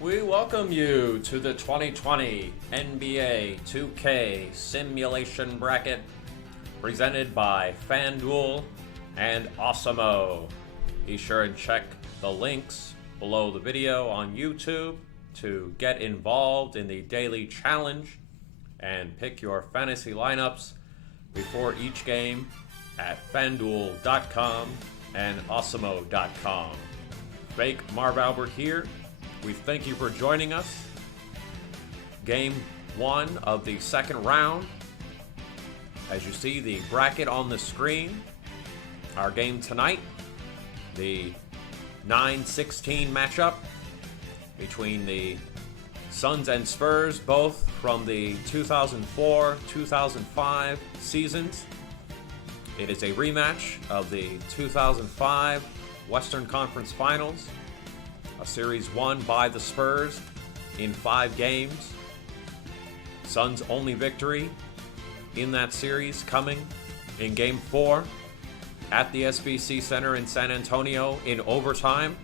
We welcome you to the 2020 NBA 2k Simulation Bracket presented by FanDuel and Awesemo. Be sure and check the links below the video on YouTube to get involved in the daily challenge and pick your fantasy lineups before each game at FanDuel.com and Awesemo.com. Fake Marv Albert here. We thank you for joining us. Game 1 of the second round. As you see the bracket on the screen, our game tonight, the 9-16 matchup between the Suns and Spurs, both from the 2004-2005 seasons. It is a rematch of the 2005 Western Conference Finals. A series won by the Spurs in 5 games. Suns' only victory in that series coming in Game 4 at the SBC Center in San Antonio in overtime.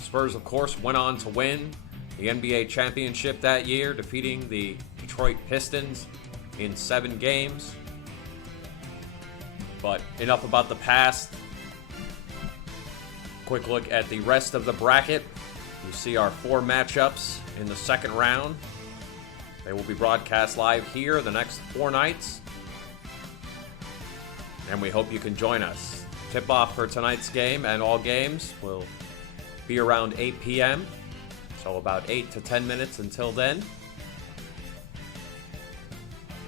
Spurs, of course, went on to win the NBA championship that year, defeating the Detroit Pistons in 7 games. But enough about the past. Quick look at the rest of the bracket. You see our 4 matchups in the second round. They will be broadcast live here the next 4 nights. And we hope you can join us. Tip-off for tonight's game and all games will be around 8 p.m. So about 8 to 10 minutes until then.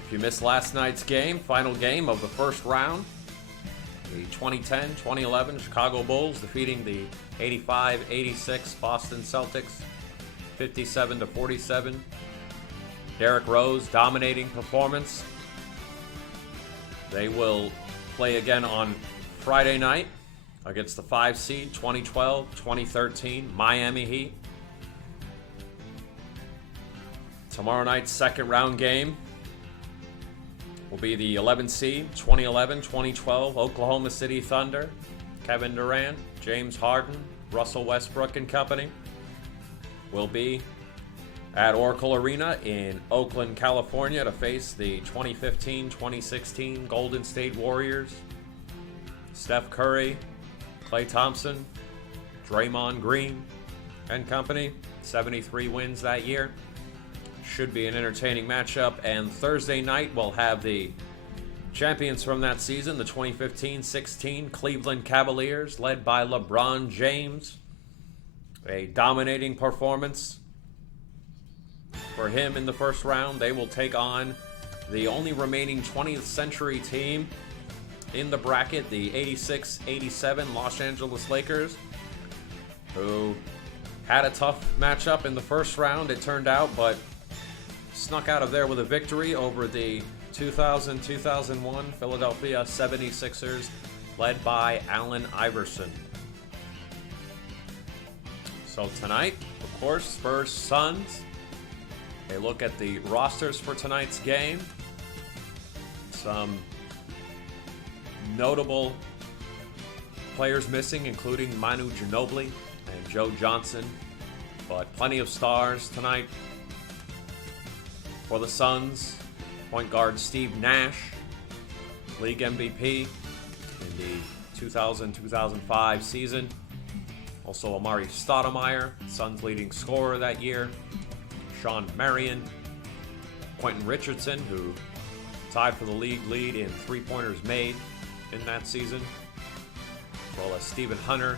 If you missed last night's game, final game of the first round, the 2010-2011 Chicago Bulls defeating the 85-86 Boston Celtics 57-47. Derrick Rose dominating performance. They will play again on Friday night against the 5 seed 2012-2013 Miami Heat. Tomorrow night's second round game will be the 11 seed 2011-2012 Oklahoma City Thunder. Kevin Durant, James Harden, Russell Westbrook and company will be at Oracle Arena in Oakland, California to face the 2015-2016 Golden State Warriors. Steph Curry, Klay Thompson, Draymond Green and company. 73 wins that year. Should be an entertaining matchup. And Thursday night we'll have the champions from that season, the 2015-16 Cleveland Cavaliers, led by LeBron James. A dominating performance for him in the first round. They will take on the only remaining 20th century team in the bracket, the 86-87 Los Angeles Lakers, who had a tough matchup in the first round, it turned out, but snuck out of there with a victory over the 2000-2001 Philadelphia 76ers, led by Allen Iverson. So tonight, of course, Spurs-Suns. A look at the rosters for tonight's game. Some notable players missing, including Manu Ginobili and Joe Johnson, but plenty of stars tonight. For the Suns, point guard Steve Nash, league MVP in the 2000-2005 season. Also Amari Stoudemire, Suns leading scorer that year. Sean Marion, Quentin Richardson, who tied for the league lead in three-pointers made in that season, as well as Stephen Hunter,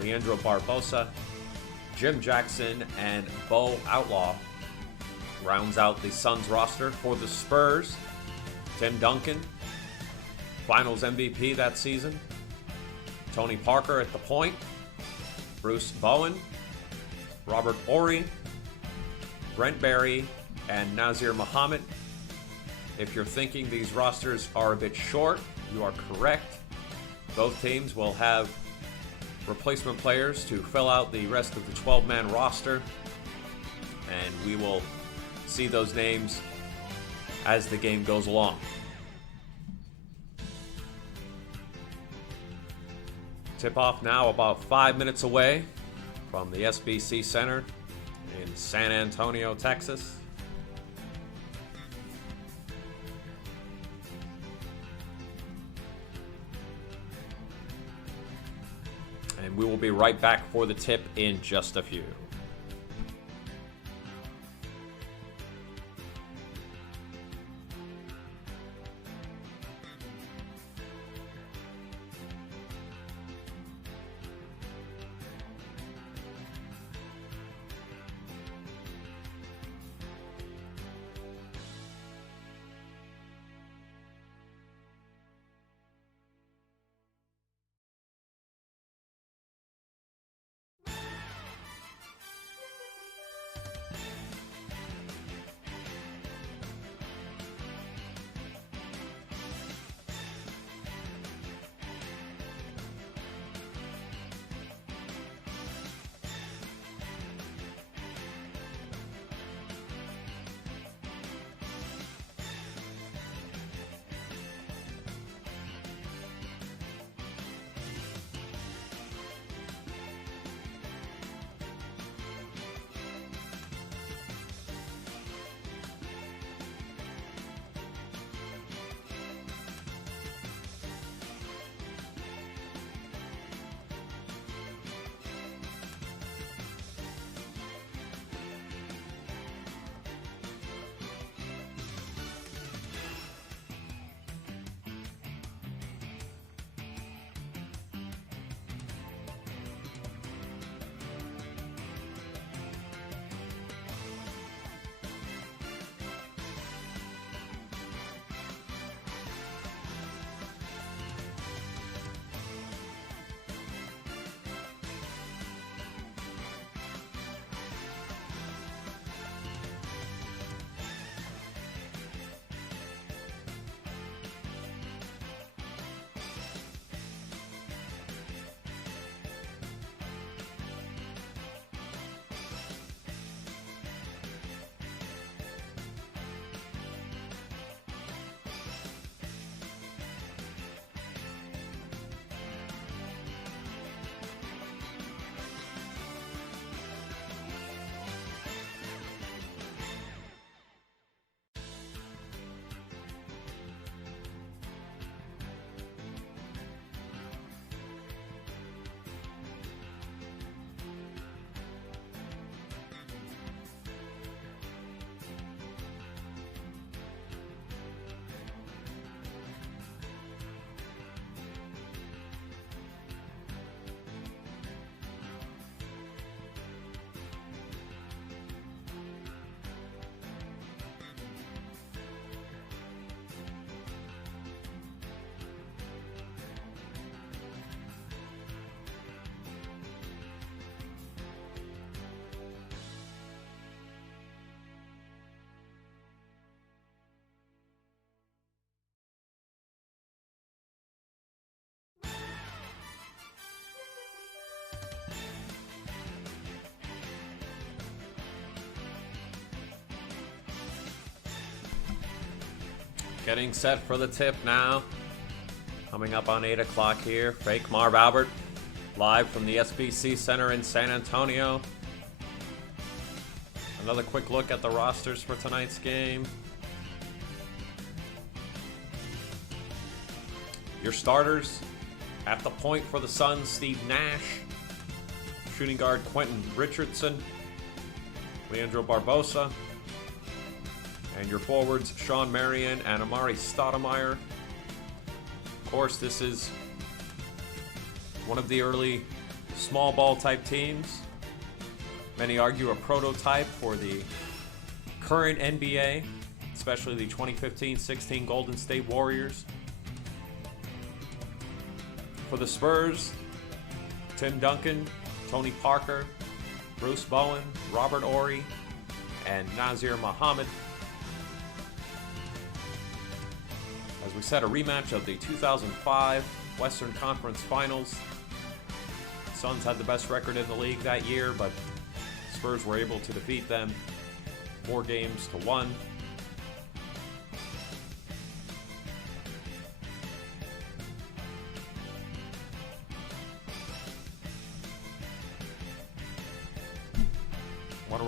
Leandro Barbosa, Jim Jackson, and Bo Outlaw. Rounds out the Suns roster. For the Spurs, Tim Duncan, Finals MVP that season. Tony Parker at the point. Bruce Bowen, Robert Horry, Brent Barry, and Nazir Muhammad. If you're thinking these rosters are a bit short, you are correct. Both teams will have replacement players to fill out the rest of the 12-man roster, and we will see those names as the game goes along. Tip-off now about 5 minutes away. from the SBC Center in San Antonio, Texas. And we will be right back for the tip in just a few. Getting set for the tip now. Coming up on 8 o'clock here, fake Marv Albert, live from the SBC Center in San Antonio. Another quick look at the rosters for tonight's game. Your starters, at the point for the Suns, Steve Nash. Shooting guard, Quentin Richardson. Leandro Barbosa. And your forwards, Sean Marion and Amari Stoudemire. Of course, this is one of the early small ball type teams. Many argue a prototype for the current NBA, especially the 2015-16 Golden State Warriors. For the Spurs, Tim Duncan, Tony Parker, Bruce Bowen, Robert Horry, and Nazir Muhammad. As we said, a rematch of the 2005 Western Conference Finals. Suns had the best record in the league that year, but Spurs were able to defeat them 4-1.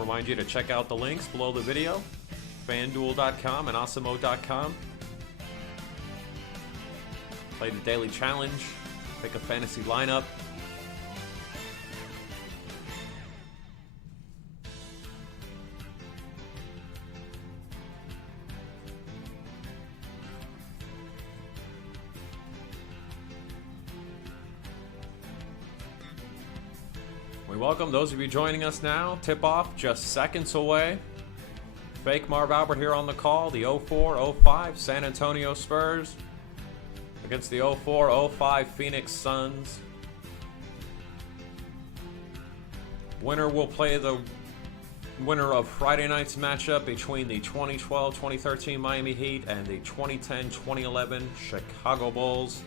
to remind you to check out the links below the video, fanduel.com and awesemo.com. Play the daily challenge, pick a fantasy lineup. We welcome those of you joining us now. Tip-off just seconds away. Fake Marv Albert here on the call. The 04-05 San Antonio Spurs against the 04-05 Phoenix Suns. Winner will play the winner of Friday night's matchup between the 2012-2013 Miami Heat and the 2010-2011 Chicago Bulls.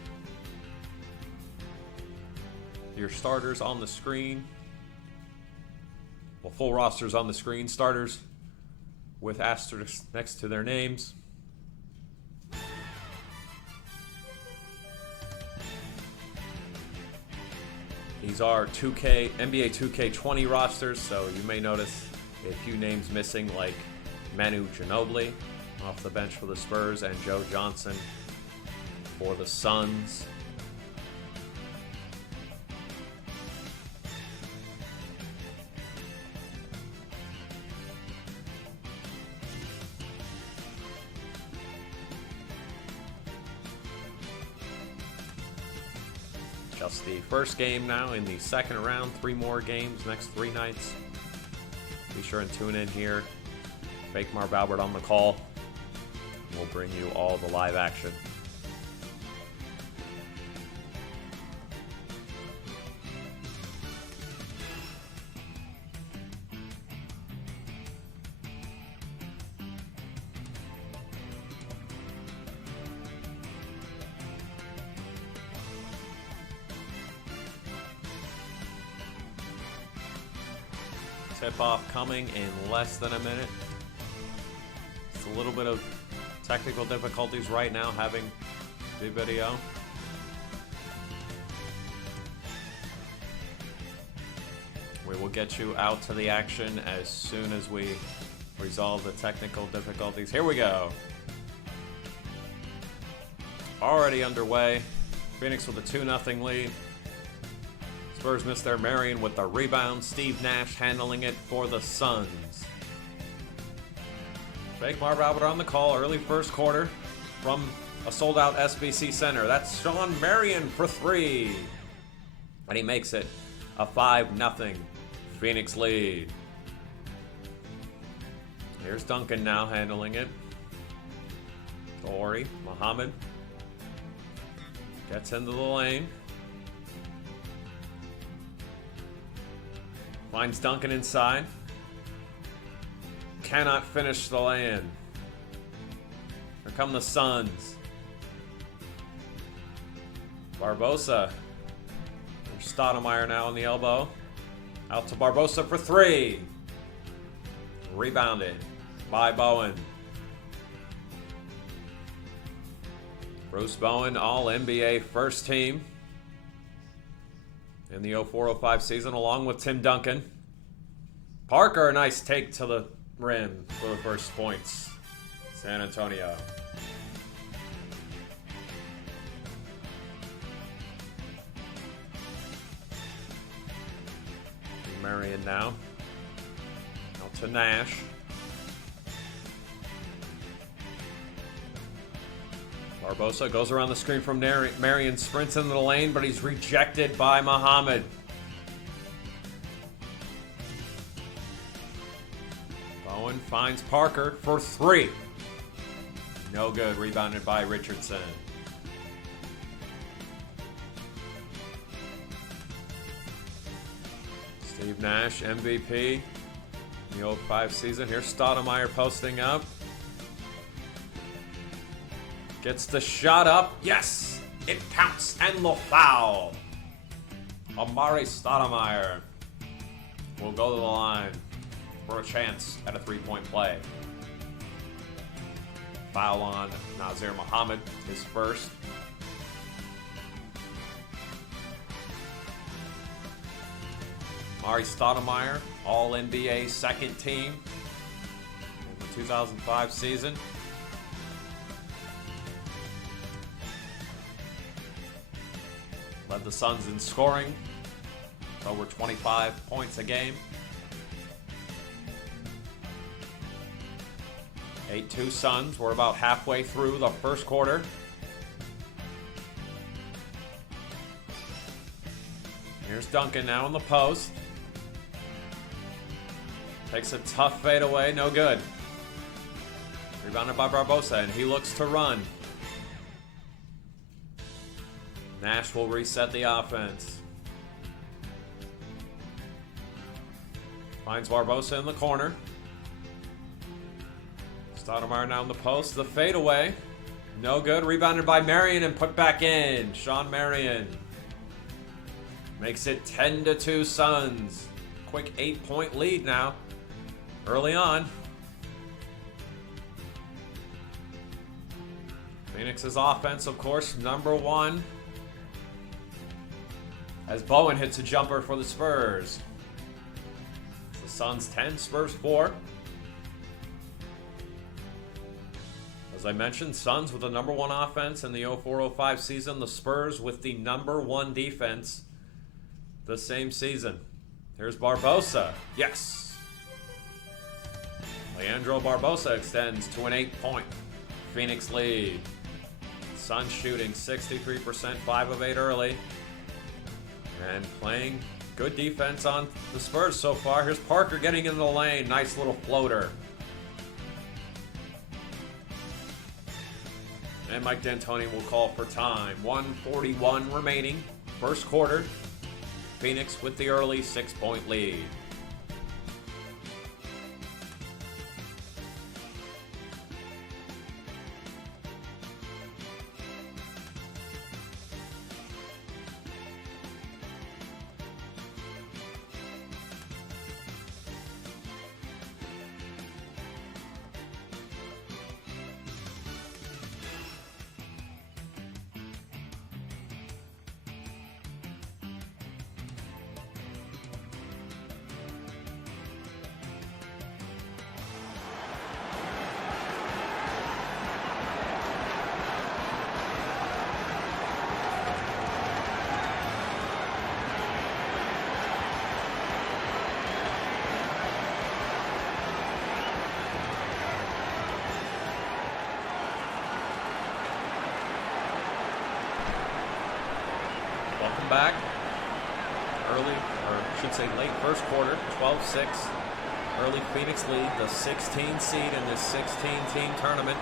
Your starters on the screen. Well, full rosters on the screen. Starters with asterisks next to their names. These are NBA 2k 20 rosters, so you may notice a few names missing, like Manu Ginobili off the bench for the Spurs and Joe Johnson for the Suns. Just the first game now in the second round. 3 more games next 3 nights. Be sure and tune in here. Fake Marv Albert on the call. We'll bring you all the live action. Tip-off coming in less than a minute. It's a little bit of technical difficulties right now having the video. We will get you out to the action as soon as we resolve the technical difficulties. Here we go. Already underway. Phoenix with a 2-0 lead. Spurs missed their Marion with the rebound. Steve Nash handling it for the Suns. Fake Marv Albert on the call. Early first quarter from a sold-out SBC Center. That's Sean Marion for 3. And he makes it a 5-0 Phoenix lead. Here's Duncan now handling it. Torrey, Muhammad gets into the lane. Finds Duncan inside. Cannot finish the lay-in. Here come the Suns. Barbosa. There's Stoudemire now on the elbow. Out to Barbosa for 3. Rebounded by Bowen. Bruce Bowen, All-NBA first team in the 04-05 season, along with Tim Duncan. Parker, a nice take to the rim for the first points. San Antonio. Marion now. Out to Nash. Barbosa goes around the screen from Marion, sprints into the lane, but he's rejected by Muhammad. Bowen finds Parker for 3. No good. Rebounded by Richardson. Steve Nash, MVP in the 05 season. Here's Stoudemire posting up. Gets the shot up. Yes! It counts, and the foul. Amari Stoudemire will go to the line for a chance at a 3-point play. Foul on Nazir Muhammad, his first. Mari Stoudemire, All NBA second team in the 2005 season. Led the Suns in scoring, over 25 points a game. 8-2 Suns. We're about halfway through the first quarter. Here's Duncan now in the post. Takes a tough fadeaway, no good. Rebounded by Barbosa, and he looks to run. Nash will reset the offense. Finds Barbosa in the corner. Stoudemire now in the post. The fadeaway, no good. Rebounded by Marion and put back in. Sean Marion makes it 10-2 Suns. Quick 8-point lead now, early on. Phoenix's offense, of course, number one. As Bowen hits a jumper for the Spurs. The Suns 10, Spurs 4. As I mentioned, Suns with the number one offense in the 04-05 season. The Spurs with the number one defense the same season. Here's Barbosa. Yes. Leandro Barbosa extends to an 8-point Phoenix lead. Suns shooting 63%, 5 of 8 early. And playing good defense on the Spurs so far. Here's Parker getting in the lane. Nice little floater. And Mike D'Antoni will call for time. 1:41 remaining. First quarter. Phoenix with the early 6-point lead. Welcome back. Early, or I should say late first quarter, 12-6. Early Phoenix lead, the 16 seed in this 16-team tournament.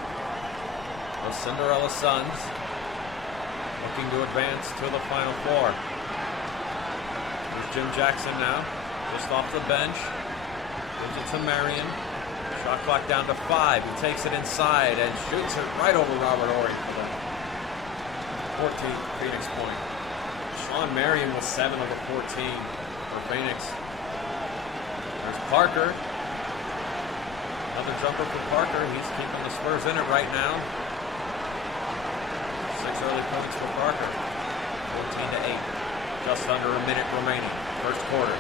The Cinderella Suns looking to advance to the Final Four. Here's Jim Jackson now, just off the bench. Gives it to Marion. Shot clock down to 5. He takes it inside and shoots it right over Robert Horry for the 14th Phoenix point. Sean Marion with 7 of the 14 for Phoenix. There's Parker. Another jumper for Parker. He's keeping the Spurs in it right now. 6 early points for Parker. 14-8. Just under a minute remaining. First quarter.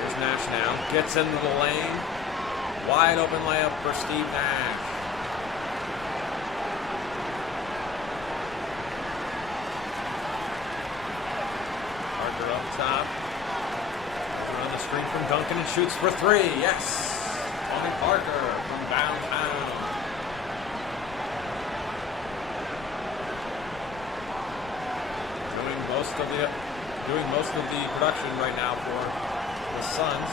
Here's Nash now. Gets into the lane. Wide open layup for Steve Nash. Top. On the screen from Duncan and shoots for 3. Yes! Tony Parker from downtown. Doing most of the production right now for the Suns,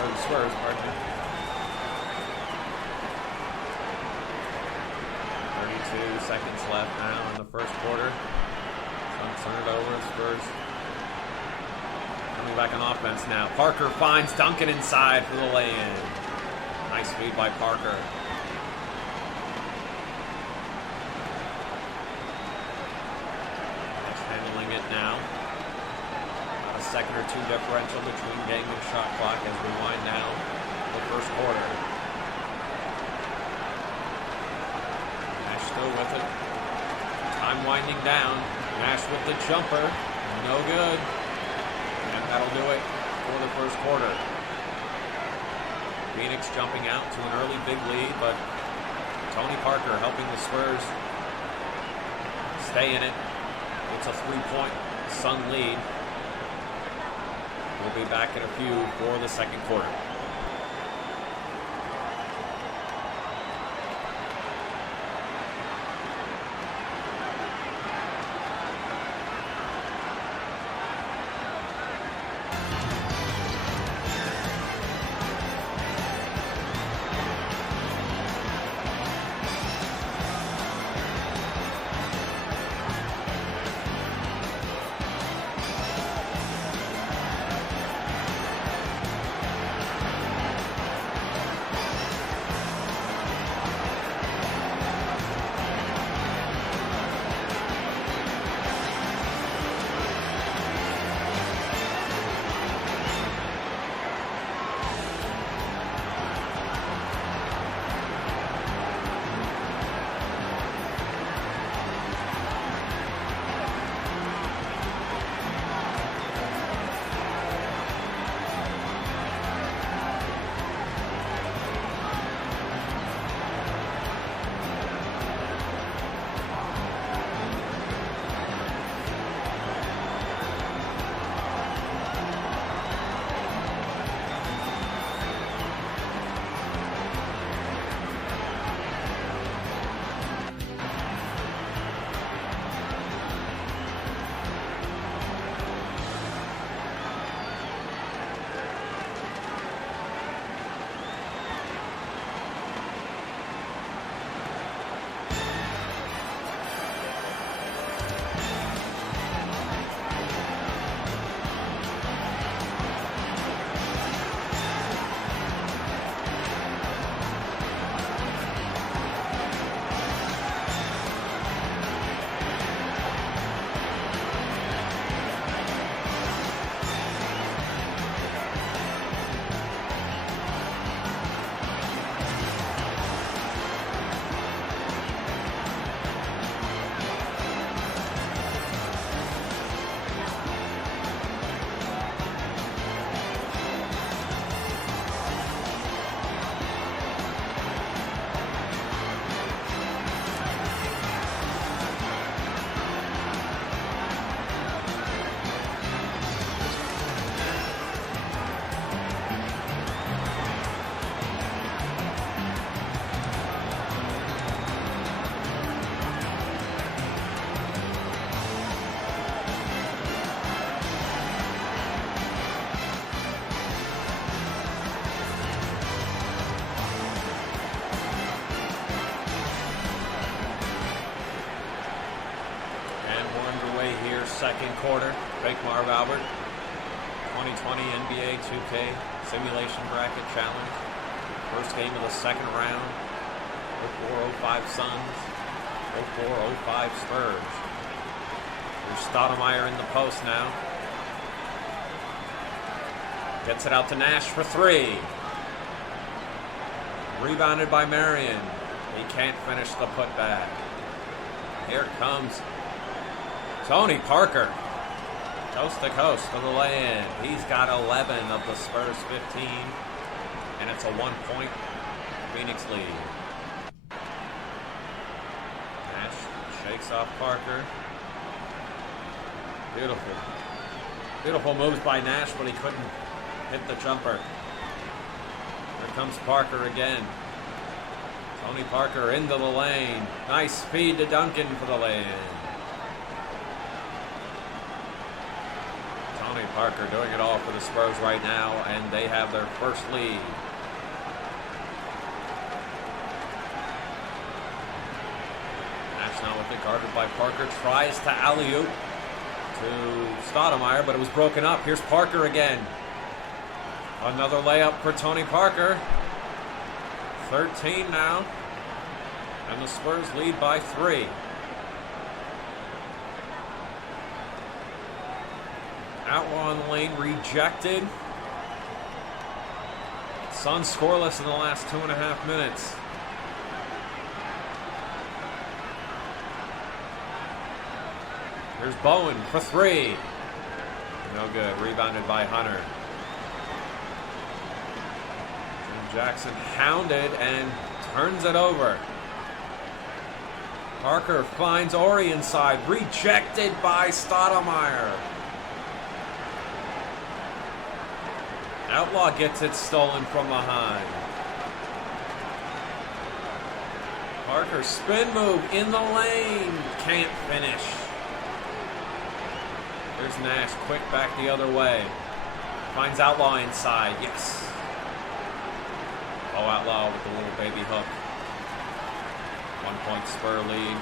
or the Spurs, pardon me. 32 seconds left now in the first quarter. Suns turn it over. Spurs coming back on offense now. Parker finds Duncan inside for the lay-in. Nice feed by Parker. Just handling it now. About a second or two differential between game and shot clock as we wind down the first quarter. Nash still with it. Time winding down. Nash with the jumper. No good. And That'll do it for the first quarter. Phoenix jumping out to an early big lead, but Tony Parker helping the Spurs stay in it. It's a 3-point Sun lead. We'll be back in a few for the second quarter. Second quarter, Fake Marv Albert, 2020 NBA 2k Simulation Bracket Challenge. First game of the second round. 04-05 Suns, 04-05 Spurs. There's Stoudemire in the post now. Gets it out to Nash for three. Rebounded by Marion. He can't finish the putback. Here comes Tony Parker, coast to coast for the lay-in. He's got 11 of the Spurs 15, and it's a 1-point Phoenix lead. Nash shakes off Parker. Beautiful. Beautiful moves by Nash, but he couldn't hit the jumper. Here comes Parker again. Tony Parker into the lane. Nice feed to Duncan for the lay-in. Tony Parker doing it all for the Spurs right now, and they have their first lead. Nash now with it, guarded by Parker, tries to alley-oop to Stoudemire, but it was broken up. Here's Parker again. Another layup for Tony Parker. 13 now, and the Spurs lead by 3. Outlaw in the lane, rejected. Suns scoreless in the last 2.5 minutes. Here's Bowen for three. No good. Rebounded by Hunter. Jim Jackson hounded and turns it over. Parker finds Ori inside. Rejected by Stoudemire. Outlaw gets it stolen from behind. Parker spin move in the lane. Can't finish. There's Nash, quick back the other way. Finds Outlaw inside, yes. Oh, Outlaw with the little baby hook. 1 point Spur lead.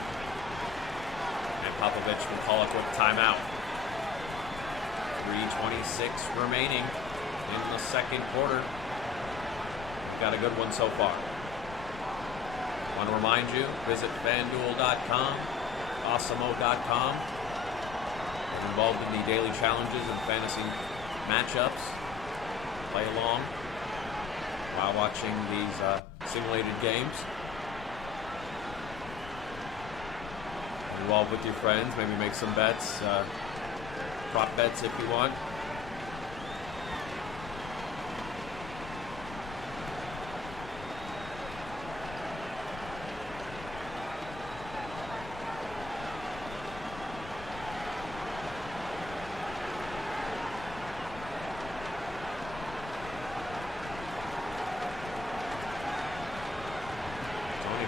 And Popovich will call a quick timeout. 3:26 remaining in the second quarter. We've got a good one so far. I want to remind you, visit FanDuel.com, Awesemo.com. Involved in the daily challenges and fantasy matchups. Play along while watching these simulated games. Involved with your friends, maybe make some bets, prop bets if you want.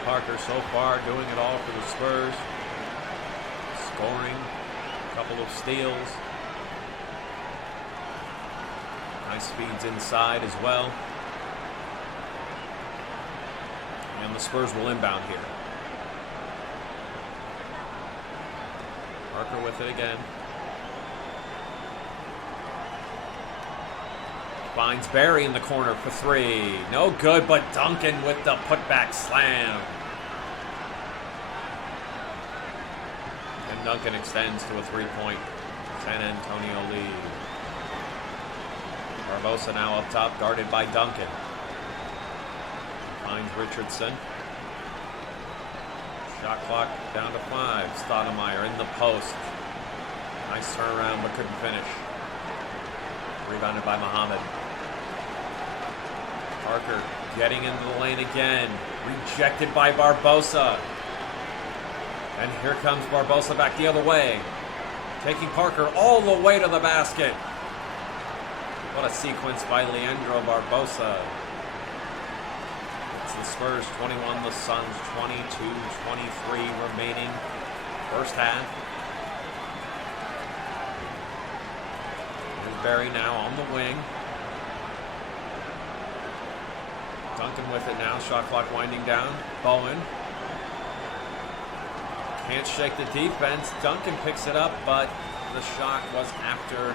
Parker so far doing it all for the Spurs. Scoring, a couple of steals. Nice speeds inside as well. And the Spurs will inbound here. Parker with it again. Finds Barry in the corner for three. No good, but Duncan with the putback slam. And Duncan extends to a 3-point San Antonio lead. Barbosa now up top, guarded by Duncan. Finds Richardson. Shot clock down to 5. Stoudemire in the post. Nice turnaround, but couldn't finish. Rebounded by Muhammad. Parker getting into the lane again. Rejected by Barbosa. And here comes Barbosa back the other way. Taking Parker all the way to the basket. What a sequence by Leandro Barbosa. It's the Spurs 21, the Suns 22-23 remaining. First half. Here's Barry now on the wing. Duncan with it now. Shot clock winding down. Bowen. Can't shake the defense. Duncan picks it up, but the shot was after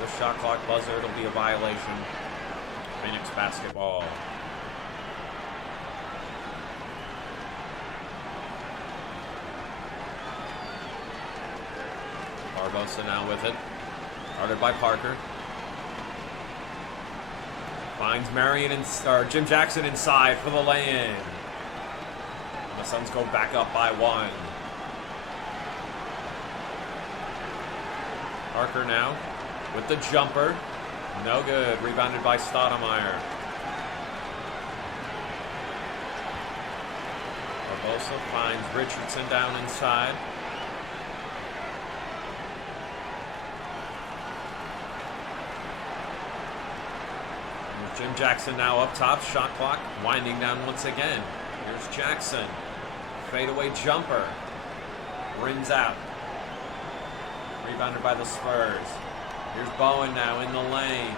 the shot clock buzzer. It'll be a violation. Phoenix basketball. Barbosa now with it. Guarded by Parker. Finds Jim Jackson inside for the lay-in. And the Suns go back up by 1. Parker now with the jumper. No good. Rebounded by Stoudemire. Barbosa finds Richardson down inside. Jim Jackson now up top. Shot clock winding down once again. Here's Jackson. Fadeaway jumper. Rims out. Rebounded by the Spurs. Here's Bowen now in the lane.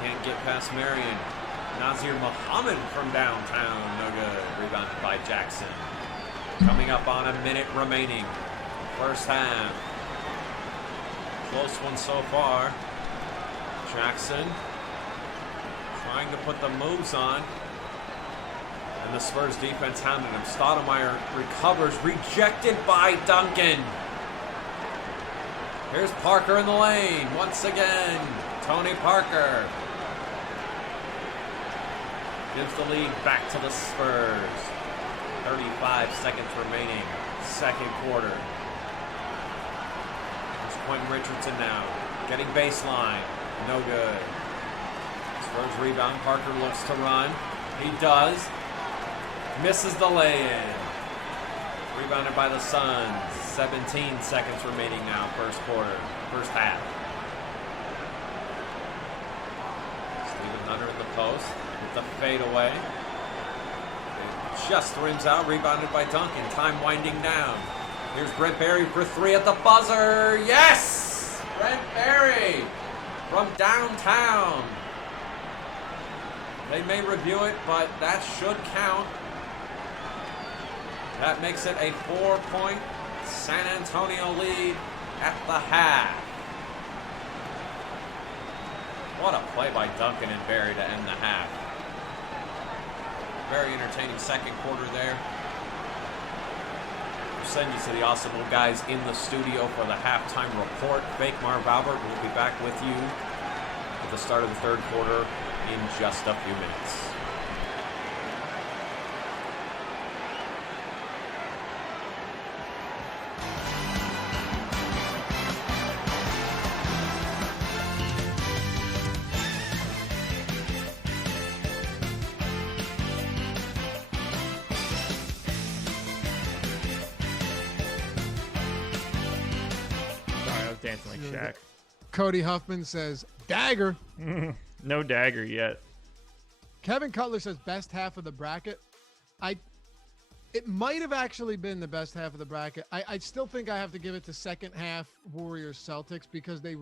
Can't get past Marion. Nazir Muhammad from downtown. No good. Rebounded by Jackson. Coming up on a minute remaining. First half. Close one so far. Jackson trying to put the moves on. And the Spurs defense hounded him. Stoudemire recovers. Rejected by Duncan. Here's Parker in the lane. Once again, Tony Parker gives the lead back to the Spurs. 35 seconds remaining. Second quarter. There's Quentin Richardson now. Getting baseline. No good. Spurs rebound. Parker looks to run. He does. Misses the lay-in. Rebounded by the Suns. 17 seconds remaining now, first half. Steven Hunter in the post with the fadeaway. It just rims out, rebounded by Duncan. Time winding down. Here's Brent Berry for three at the buzzer. Yes! Brent Berry from downtown. They may review it, but that should count. That makes it a 4-point San Antonio lead at the half. What a play by Duncan and Berry to end the half. Very entertaining second quarter there. We'll send you to the awesome little guys in the studio for the halftime report. Fake Marv Albert will be back with you at the start of the third quarter in just a few minutes. Dancing like Shaq. Cody Huffman says, dagger. No dagger yet. Kevin Cutler says best half of the bracket. It might have actually been the best half of the bracket. I still think I have to give it to second half Warriors Celtics because they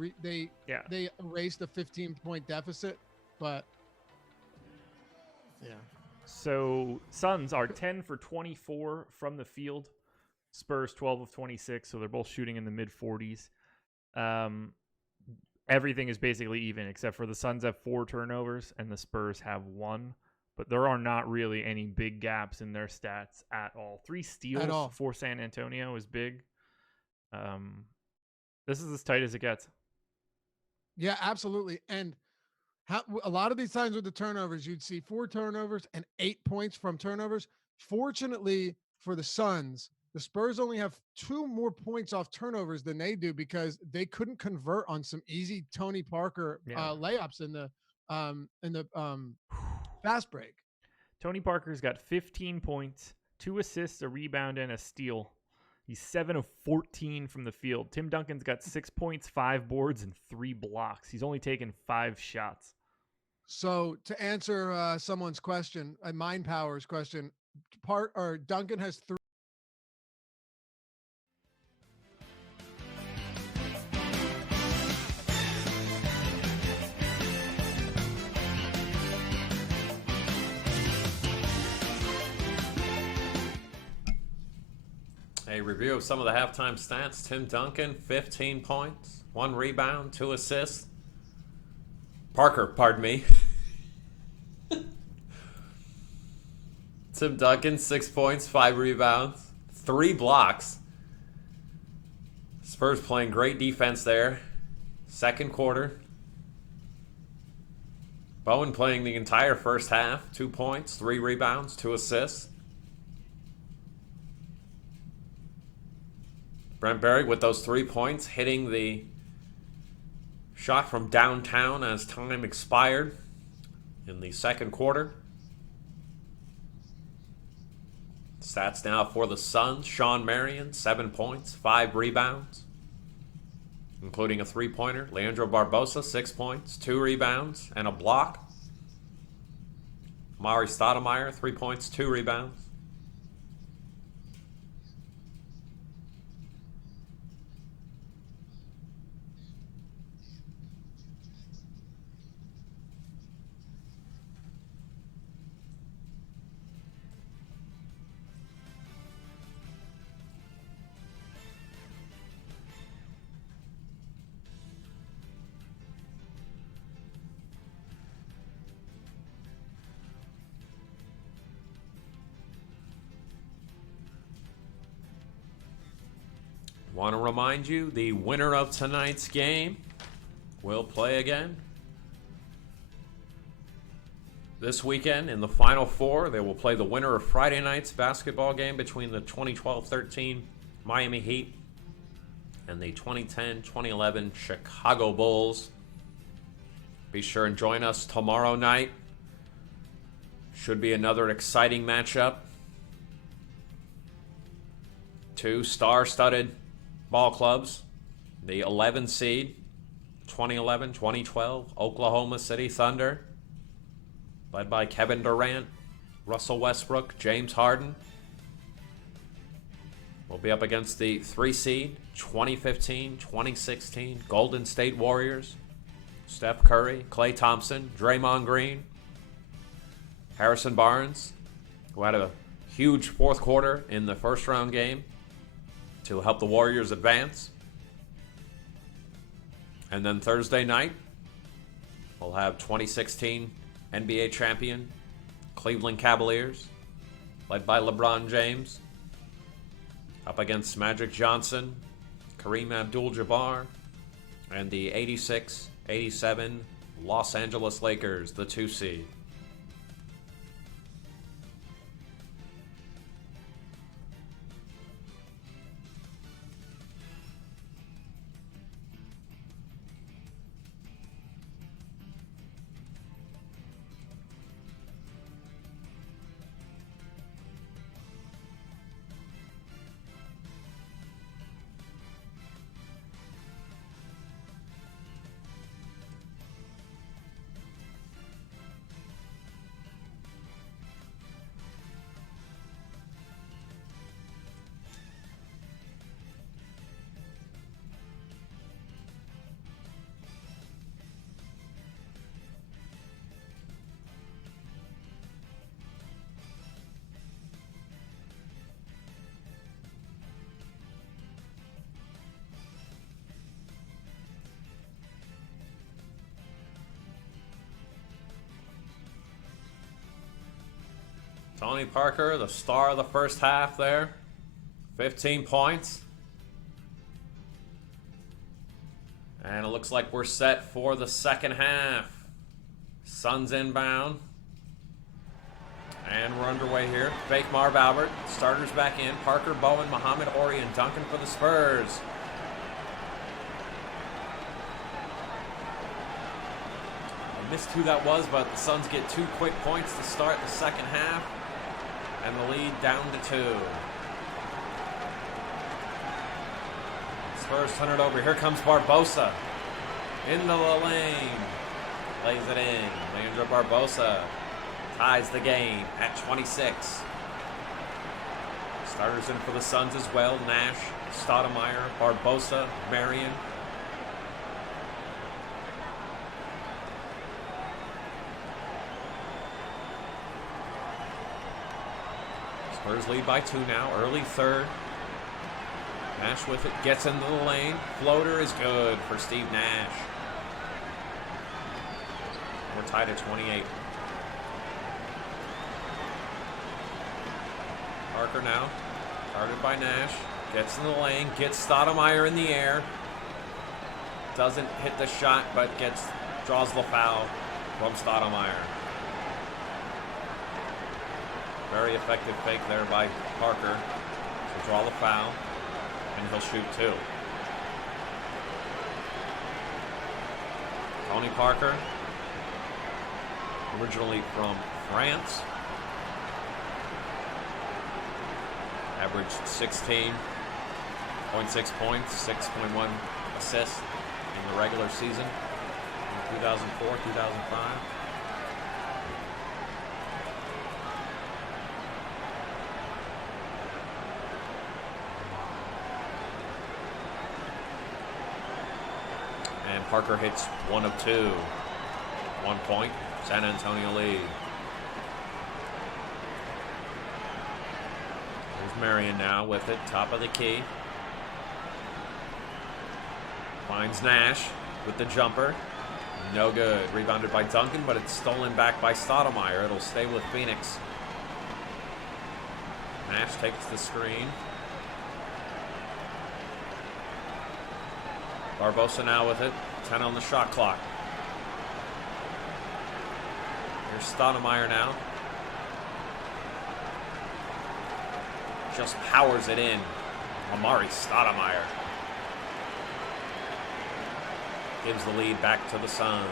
erased a 15-point deficit. But yeah. So Suns are 10 for 24 from the field. Spurs 12 of 26, so they're both shooting in the mid 40s. Everything is basically even except for the Suns have 4 turnovers and the Spurs have 1, but there are not really any big gaps in their stats at all. 3 steals for San Antonio is big. This is as tight as it gets. Yeah, absolutely. And a lot of these times with the turnovers, you'd see 4 turnovers and 8 points from turnovers. Fortunately for the Suns, the Spurs only have 2 more points off turnovers than they do because they couldn't convert on some easy Tony Parker layups in the fast break. Tony Parker's got 15 points, 2 assists, a rebound, and a steal. He's 7 of 14 from the field. Tim Duncan's got 6 points, 5 boards, and 3 blocks. He's only taken 5 shots. So to answer someone's question, Mind Power's question, Duncan has 3. A review of some of the halftime stats. Tim Duncan, 15 points, 1 rebound, 2 assists. Parker, pardon me. Tim Duncan, 6 points, 5 rebounds, 3 blocks. Spurs playing great defense there. Second quarter. Bowen playing the entire first half. 2 points, 3 rebounds, 2 assists. Brent Berry with those 3 points, hitting the shot from downtown as time expired in the second quarter. Stats now for the Suns. Sean Marion, 7 points, 5 rebounds, including a 3-pointer. Leandro Barbosa, 6 points, 2 rebounds, and a block. Amari Stoudemire, 3 points, 2 rebounds. Want to remind you, the winner of tonight's game will play again this weekend in the Final Four. They will play the winner of Friday night's basketball game between the 2012-13 Miami Heat and the 2010-2011 Chicago Bulls. Be sure and join us tomorrow night. Should be another exciting matchup. Two star-studded ball clubs. The 11 seed, 2011-2012 Oklahoma City Thunder, led by Kevin Durant, Russell Westbrook, James Harden, will be up against the 3 seed, 2015-2016 Golden State Warriors, Steph Curry, Klay Thompson, Draymond Green, Harrison Barnes, who had a huge fourth quarter in the first round game to help the Warriors advance. And then Thursday night, we'll have 2016 NBA champion Cleveland Cavaliers, led by LeBron James, up against Magic Johnson, Kareem Abdul-Jabbar, and the 86-87 Los Angeles Lakers, the 2 seed. Tony Parker, the star of the first half there. 15 points. And it looks like we're set for the second half. Suns inbound. And we're underway here. Fake Marv Albert. Starters back in. Parker, Bowen, Muhammad, Horry, and Duncan for the Spurs. I missed who that was, but the Suns get 2 quick points to start the second half. And the lead down to 2. Spurs turn it over. Here comes Barbosa. Into the lane. Lays it in. Leandro Barbosa ties the game at 26. Starters in for the Suns as well. Nash, Stoudemire, Barbosa, Marion. Spurs lead by 2 now. Early third. Nash with it. Gets into the lane. Floater is good for Steve Nash. We're tied at 28. Parker now. Guarded by Nash. Gets in the lane. Gets Stoudemire in the air. Doesn't hit the shot, but draws the foul from Stoudemire. Very effective fake there by Parker to draw the foul, and he'll shoot 2. Tony Parker, originally from France, averaged 16.6 points, 6.1 assists in the regular season in 2004-2005. And Parker hits 1 of 2. 1 point. San Antonio lead. There's Marion now with it. Top of the key. Finds Nash with the jumper. No good. Rebounded by Duncan, but it's stolen back by Stoudemire. It'll stay with Phoenix. Nash takes the screen. Barbosa now with it. 10 on the shot clock. Here's Stoudemire now. Just powers it in. Amari Stoudemire. gives the lead back to the Suns.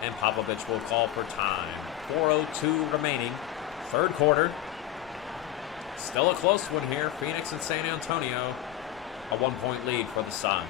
And Popovich will call for time. 4:02 remaining. Third quarter. Still a close one here. Phoenix and San Antonio. A 1-point lead for the Suns.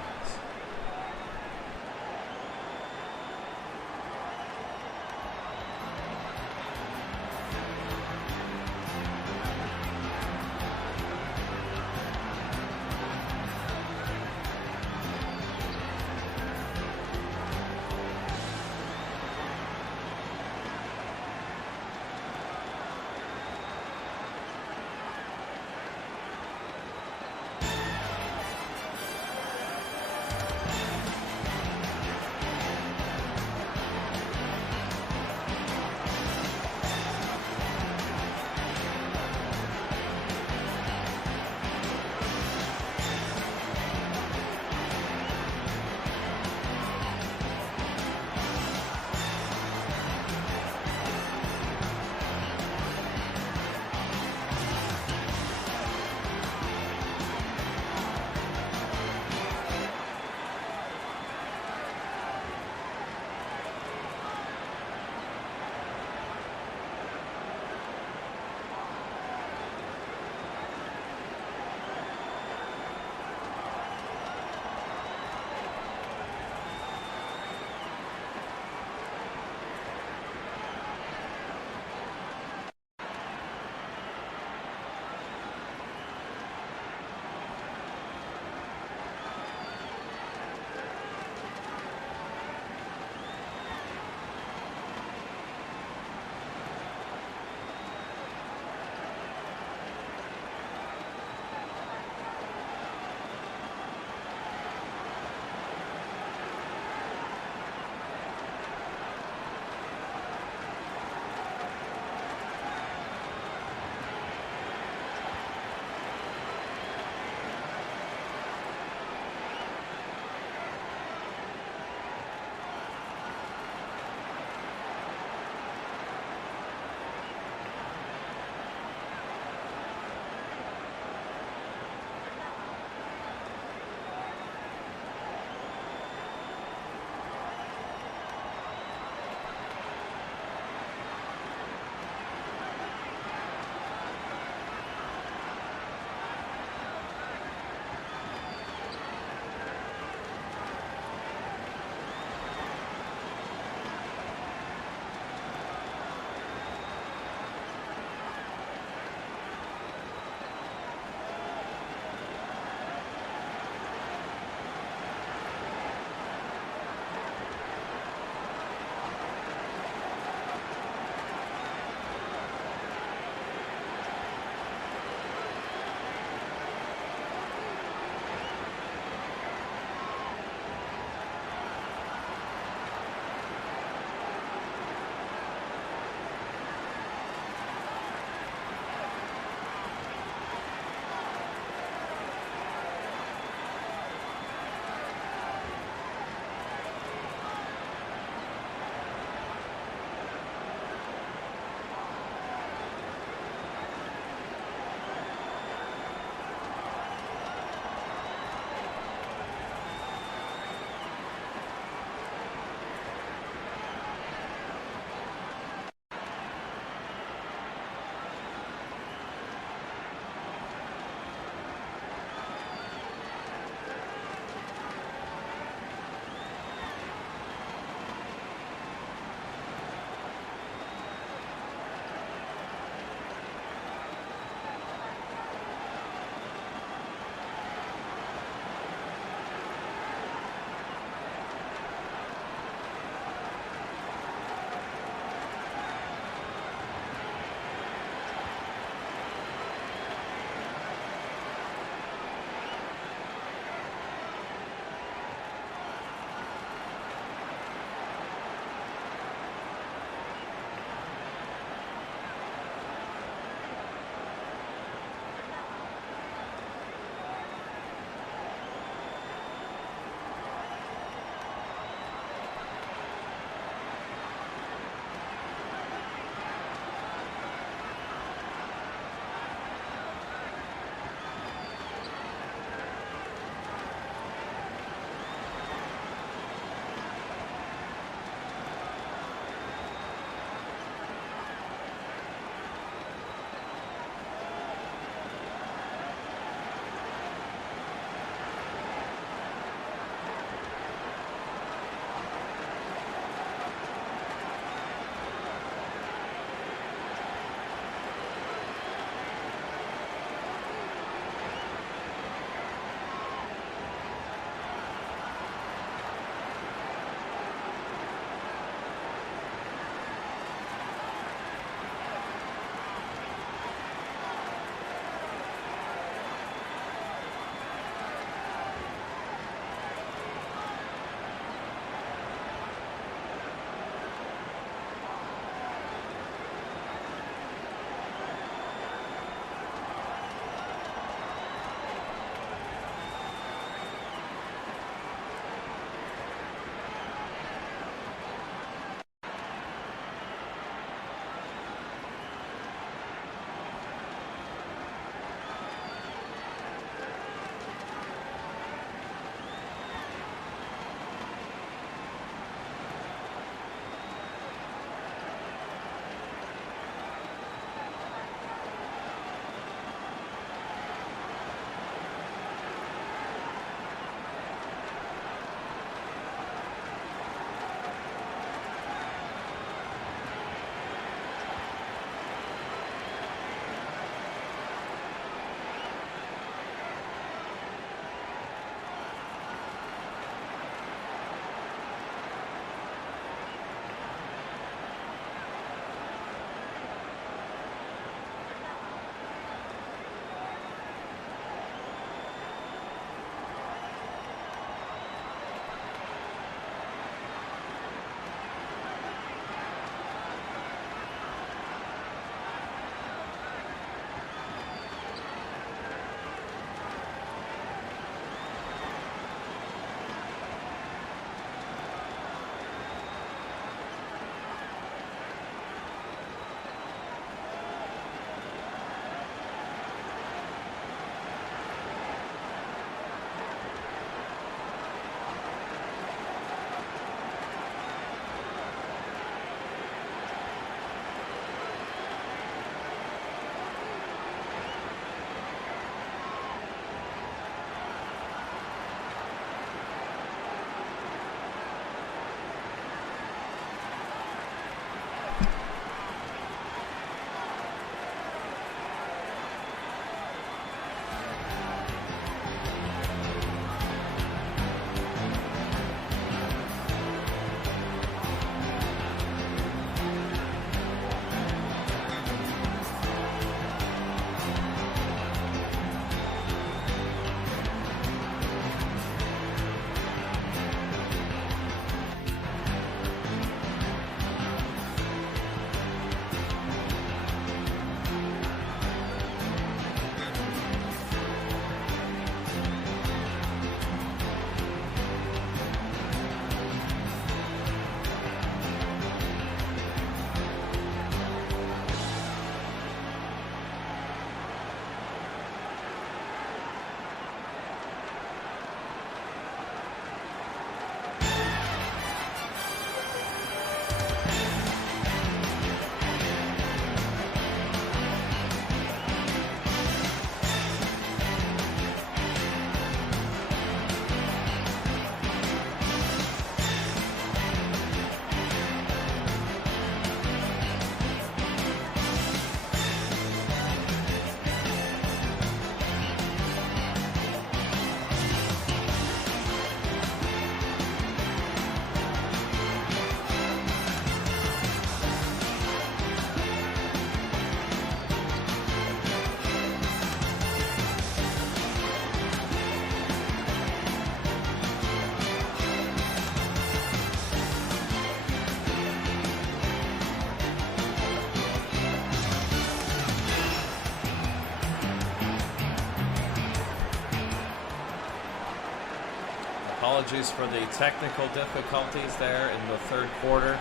Apologies for the technical difficulties there in the third quarter.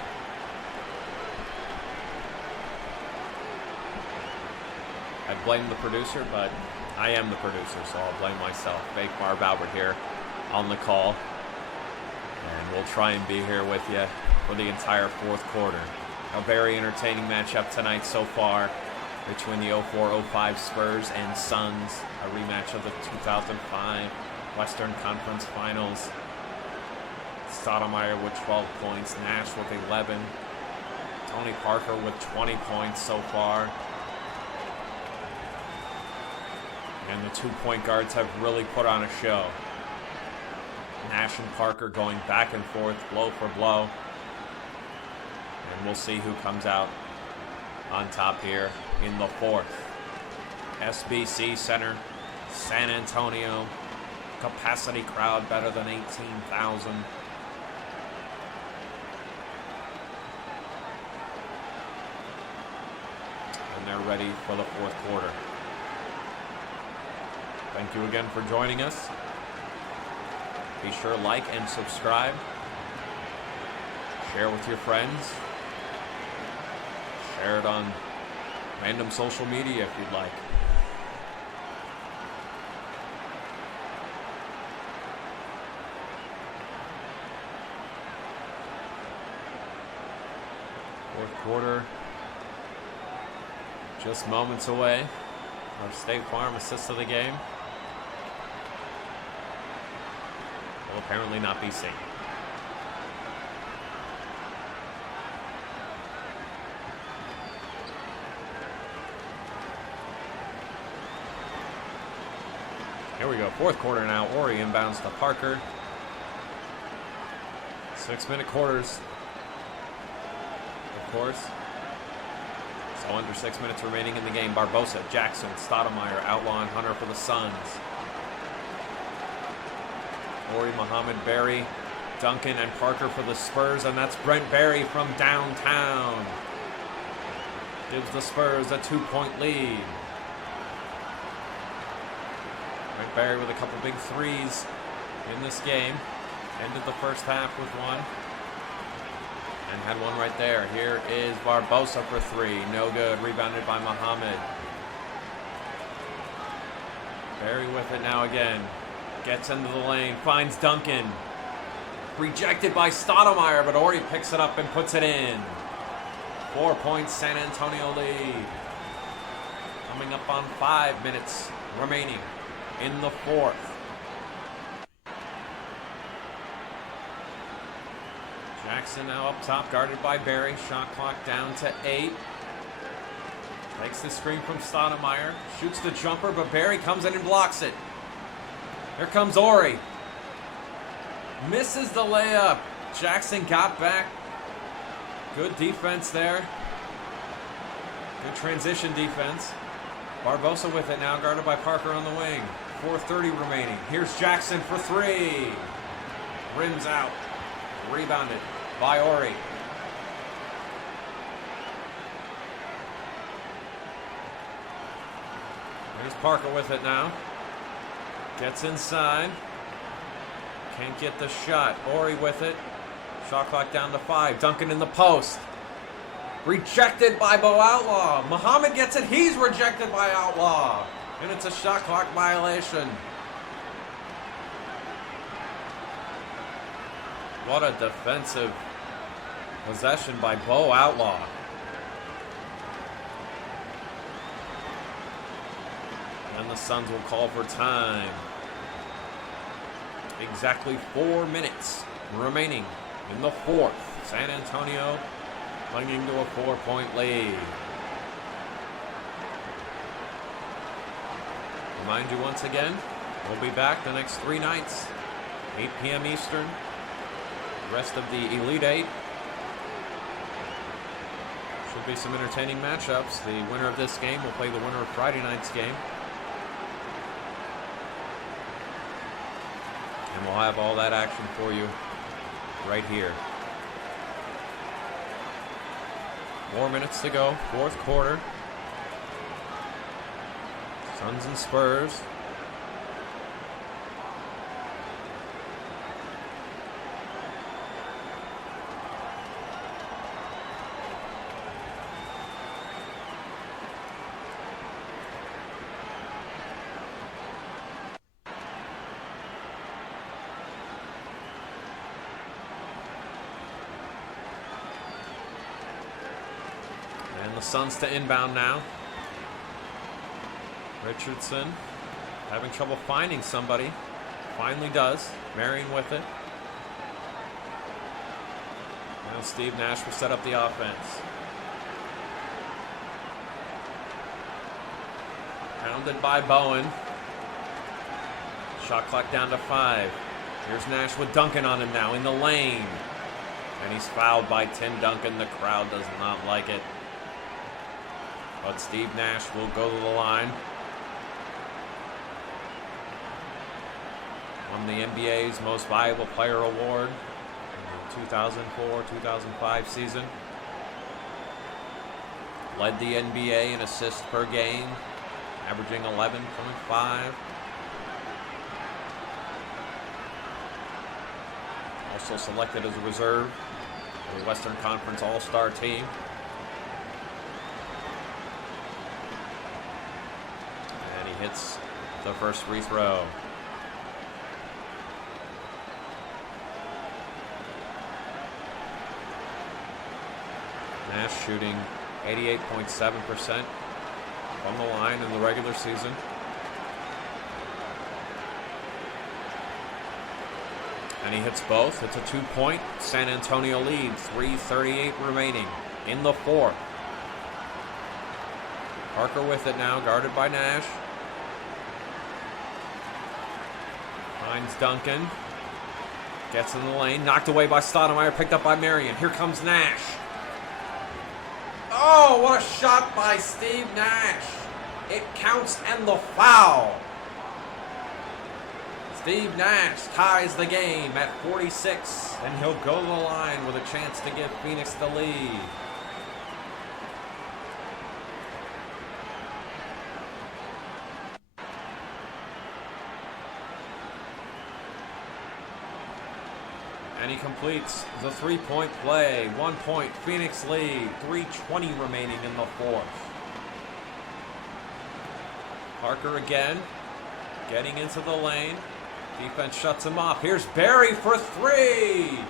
I blame the producer, but I am the producer, so I'll blame myself. Fake Marv Albert here on the call. And we'll try and be here with you for the entire fourth quarter. A very entertaining matchup tonight so far between the 04-05 Spurs and Suns. A rematch of the 2005 Western Conference Finals. Stoudemire with 12 points, Nash with 11. Tony Parker with 20 points so far. And the 2-point guards have really put on a show. Nash and Parker going back and forth, blow for blow. And we'll see who comes out on top here in the fourth. SBC Center, San Antonio. Capacity crowd better than 18,000. And they're ready for the fourth quarter. Thank you again for joining us. Be sure to like and subscribe. Share with your friends. Share it on random social media if you'd like. Fourth quarter, just moments away. Our State Farm assist of the game will apparently not be seen. Here we go, fourth quarter now. Ori inbounds to Parker. 6-minute quarters, of course. So under 6 minutes remaining in the game. Barbosa, Jackson, Stoudemire, Outlaw, and Hunter for the Suns. Ori, Muhammad, Berry, Duncan, and Parker for the Spurs, and that's Brent Berry from downtown. Gives the Spurs a 2-point lead. Brent Berry with a couple big threes in this game. Ended the first half with one. And had one right there. Here is Barbosa for three. No good. Rebounded by Muhammad. Berry with it now again. Gets into the lane. Finds Duncan. Rejected by Stoudemire, but Ori picks it up and puts it in. 4 points, San Antonio lead. Coming up on 5 minutes remaining in the fourth. Jackson now up top, guarded by Berry. Shot clock down to 8. Takes the screen from Stoudemire. Shoots the jumper, but Berry comes in and blocks it. Here comes Ori. Misses the layup. Jackson got back. Good defense there. Good transition defense. Barbosa with it now, guarded by Parker on the wing. 4:30 remaining. Here's Jackson for three. Rims out. Rebounded by Ori. There's Parker with it now. Gets inside. Can't get the shot. Ori with it. Shot clock down to 5. Duncan in the post. Rejected by Bo Outlaw. Muhammad gets it. He's rejected by Outlaw. And it's a shot clock violation. What a defensive possession by Bo Outlaw. And the Suns will call for time. Exactly 4 minutes remaining in the fourth. San Antonio clinging to a 4-point lead. Remind you once again, we'll be back the next 3 nights, 8 p.m. Eastern. Rest of the Elite Eight. Should be some entertaining matchups. The winner of this game will play the winner of Friday night's game. And we'll have all that action for you right here. 4 minutes to go, fourth quarter. Suns and Spurs. The Suns to inbound now. Richardson having trouble finding somebody. Finally does. Marion with it. Now Steve Nash will set up the offense. Pounded by Bowen. Shot clock down to 5. Here's Nash with Duncan on him now in the lane. And he's fouled by Tim Duncan. The crowd does not like it. But Steve Nash will go to the line. Won the NBA's Most Valuable Player Award in the 2004-2005 season. Led the NBA in assists per game, averaging 11.5. Also selected as a reserve for the Western Conference All-Star team. And he hits the first free throw. Nash shooting 88.7% from the line in the regular season. And he hits both. It's a 2-point San Antonio lead. 3:38 remaining in the fourth. Parker with it now, guarded by Nash. Finds Duncan. Gets in the lane. Knocked away by Stoudemire. Picked up by Marion. Here comes Nash. Oh, what a shot by Steve Nash. It counts and the foul. Steve Nash ties the game at 46, and he'll go to the line with a chance to give Phoenix the lead. And he completes the 3-point play. 1 point, Phoenix lead. 3:20 remaining in the fourth. Parker again, getting into the lane. Defense shuts him off. Here's Barry for 3.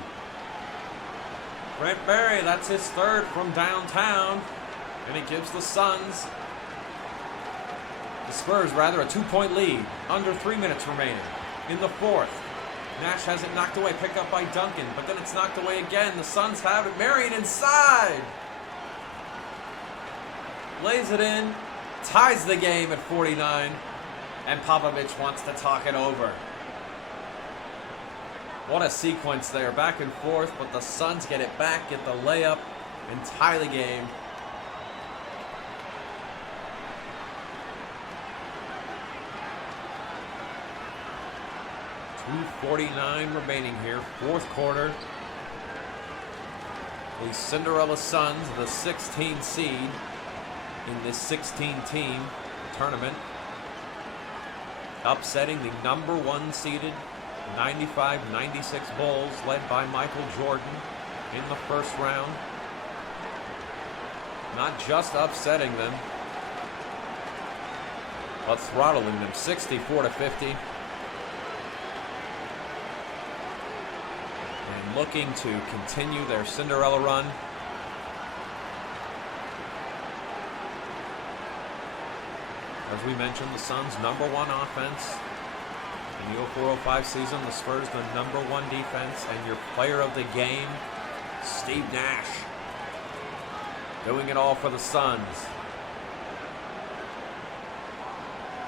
Brent Barry, that's his third from downtown. And he gives the Spurs a 2-point lead. Under 3 minutes remaining in the fourth. Nash has it knocked away, picked up by Duncan, but then it's knocked away again. The Suns have it. Marion inside. Lays it in, ties the game at 49, and Popovich wants to talk it over. What a sequence there, back and forth, but the Suns get it back, get the layup, and tie the game. .249 remaining here, fourth quarter. The Cinderella Suns, the 16 seed in this 16-team tournament, upsetting the number 1 seeded 95-96 Bulls, led by Michael Jordan in the first round. Not just upsetting them, but throttling them 64-50. And looking to continue their Cinderella run. As we mentioned, the Suns' number 1 offense. In the 04-05 season, the Spurs the number 1 defense, and your player of the game, Steve Nash, doing it all for the Suns.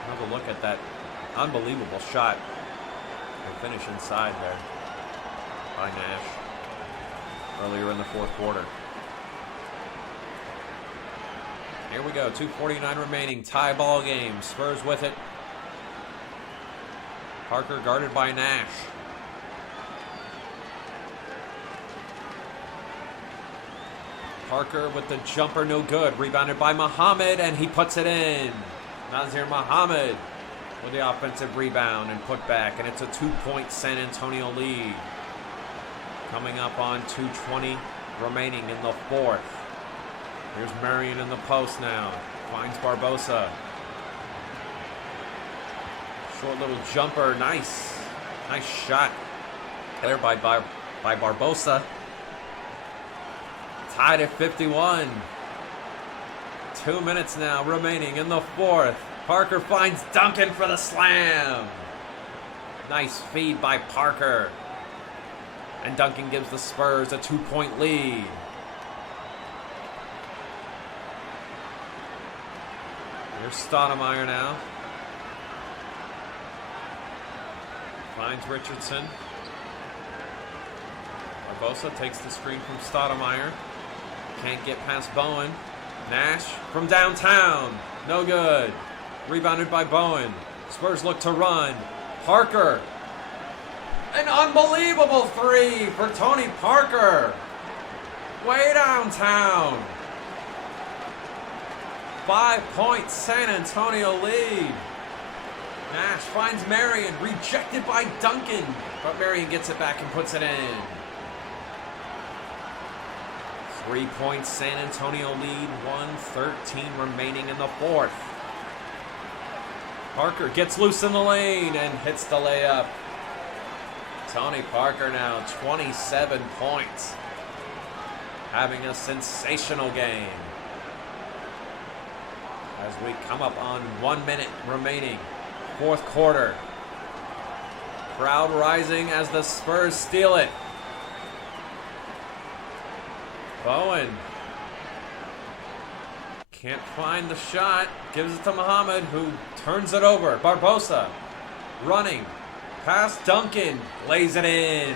Have a look at that unbelievable shot. And finish inside there by Nash earlier in the fourth quarter. Here we go, 2:49 remaining, tie ball game. Spurs with it. Parker guarded by Nash. Parker with the jumper, no good. Rebounded by Muhammad, and he puts it in. Nazir Muhammad with the offensive rebound and put back, and it's a 2-point San Antonio lead. Coming up on 2:20 remaining in the fourth. Here's Marion in the post now. Finds Barbosa. Short little jumper. Nice shot there by Barbosa. Tied at 51. 2 minutes now remaining in the fourth. Parker finds Duncan for the slam. Nice feed by Parker. And Duncan gives the Spurs a 2-point lead. Here's Stoudemire now. Finds Richardson. Barbosa takes the screen from Stoudemire. Can't get past Bowen. Nash from downtown. No good. Rebounded by Bowen. Spurs look to run. Parker. An unbelievable three for Tony Parker. Way downtown. 5-point San Antonio lead. Nash finds Marion. Rejected by Duncan. But Marion gets it back and puts it in. 3-point San Antonio lead. 1:13 remaining in the fourth. Parker gets loose in the lane and hits the layup. Tony Parker now 27 points. Having a sensational game. As we come up on 1 minute remaining. Fourth quarter. Crowd rising as the Spurs steal it. Bowen can't find the shot. Gives it to Muhammad, who turns it over. Barbosa running past Duncan. Lays it in.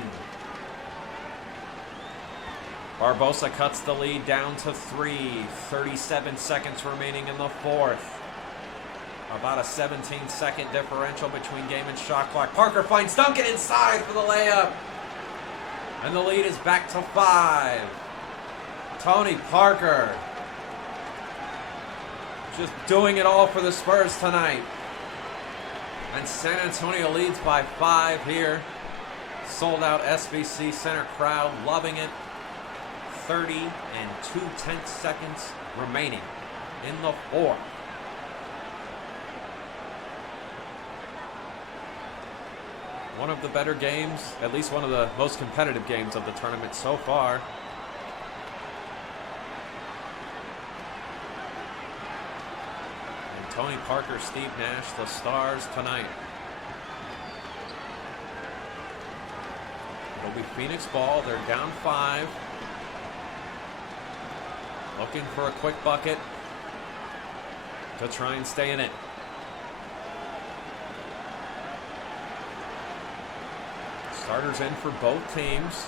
Barbosa cuts the lead down to 3. 37 seconds remaining in the fourth. About a 17-second differential between game and shot clock. Parker finds Duncan inside for the layup. And the lead is back to 5. Tony Parker just doing it all for the Spurs tonight. And San Antonio leads by 5 here. Sold out SBC Center crowd loving it. 30 and 2/10 seconds remaining in the fourth. One of the better games, at least one of the most competitive games of the tournament so far. And Tony Parker, Steve Nash, the stars tonight. It'll be Phoenix ball. They're down 5. Looking for a quick bucket to try and stay in it. Starters in for both teams.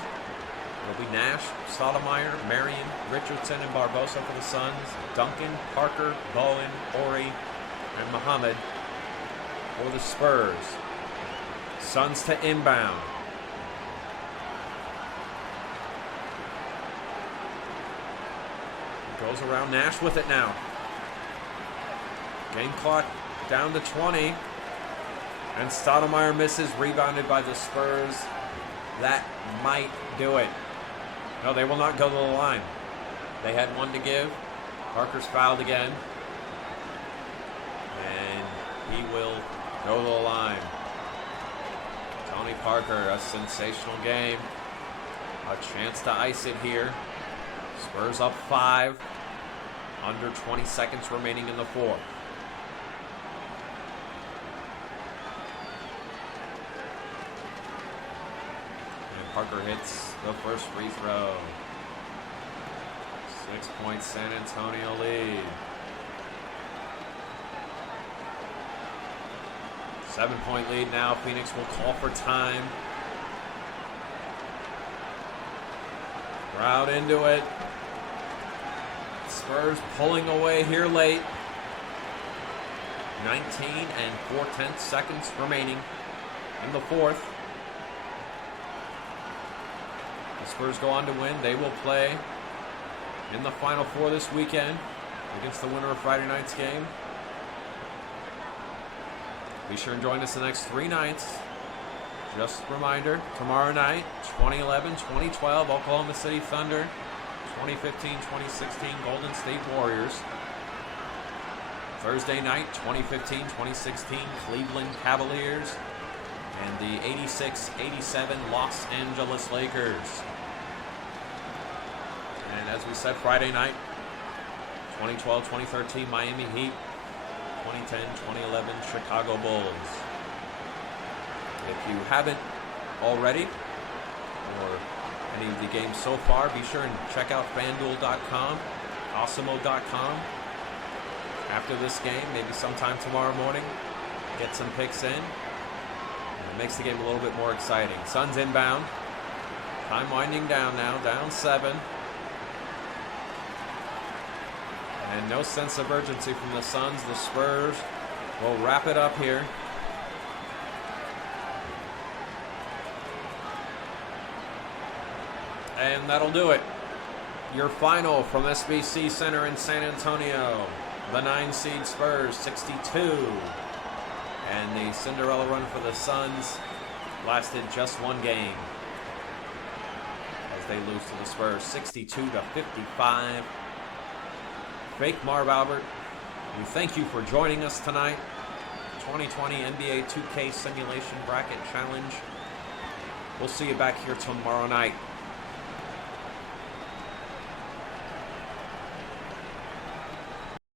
It'll be Nash, Stoudemire, Marion, Richardson, and Barbosa for the Suns. Duncan, Parker, Bowen, Horry, and Muhammad for the Spurs. Suns to inbound. Goes around Nash with it now. Game clock down to 20. And Stoudemire misses, rebounded by the Spurs. That might do it. No, they will not go to the line. They had one to give. Parker's fouled again. And he will go to the line. Tony Parker, a sensational game. A chance to ice it here. Spurs up 5. Under 20 seconds remaining in the fourth. Parker hits the first free throw. 6-point San Antonio lead. 7-point lead now. Phoenix will call for time. Crowd into it. Spurs pulling away here late. 19 and 4/10 seconds remaining in the fourth. The Spurs go on to win. They will play in the Final Four this weekend against the winner of Friday night's game. Be sure and join us the next 3 nights. Just a reminder, tomorrow night, 2011, 2012, Oklahoma City Thunder, 2015, 2016, Golden State Warriors. Thursday night, 2015, 2016, Cleveland Cavaliers, and the 86-87 Los Angeles Lakers. And as we said, Friday night, 2012, 2013 Miami Heat, 2010, 2011 Chicago Bulls. If you haven't already, or any of the games so far, be sure and check out FanDuel.com, Awesemo.com. After this game, maybe sometime tomorrow morning, get some picks in. It makes the game a little bit more exciting. Suns inbound. Time winding down now, down 7. And no sense of urgency from the Suns. The Spurs will wrap it up here. And that'll do it. Your final from SBC Center in San Antonio. The 9-seed Spurs, 62. And the Cinderella run for the Suns lasted just one game as they lose to the Spurs, 62-55. Fake Marv Albert, we thank you for joining us tonight. 2020 NBA 2K Simulation Bracket Challenge. We'll see you back here tomorrow night.